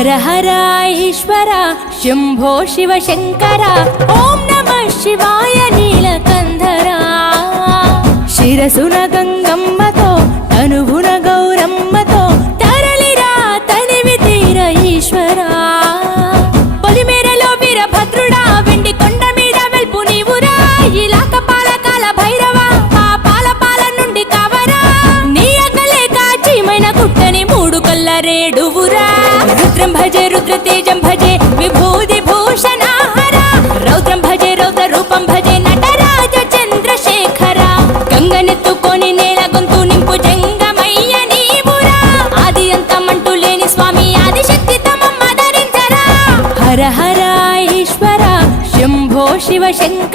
హర హర ఈశ్వర శంభో శివ శంకర ఓం నమః శివాయ నీలకంధరా శిరసున గంగమ్మతో తనువున గౌరమ్మతో తరలిరా తనివి తీర ఈశ్వరా పొలిమేరలో వీరభద్రుడా వెండి కొండ మీద వెల్పు నీవురా ఇలాక పాలకాల భైరవ పాపాల పాల నుండి కావరా నీ అకలే కాచీమైన కుట్టని మూడు కల్ల రేడువురా రుద్రం భజే రుద్ర తేజం భజే విభూది భూషణ హర రౌద్రం భజే రౌద్ర రూపం భజే నటరాజ చంద్రశేఖర గంగనెత్తుకొని నేల గొంతు నింపు జంగమయ్య నీవురా ఆది అంతమంటూ లేని స్వామి ఆదిశక్తి తమమ్మ ధరించరా హర హర ఈశ్వర శంభో శివ శంకర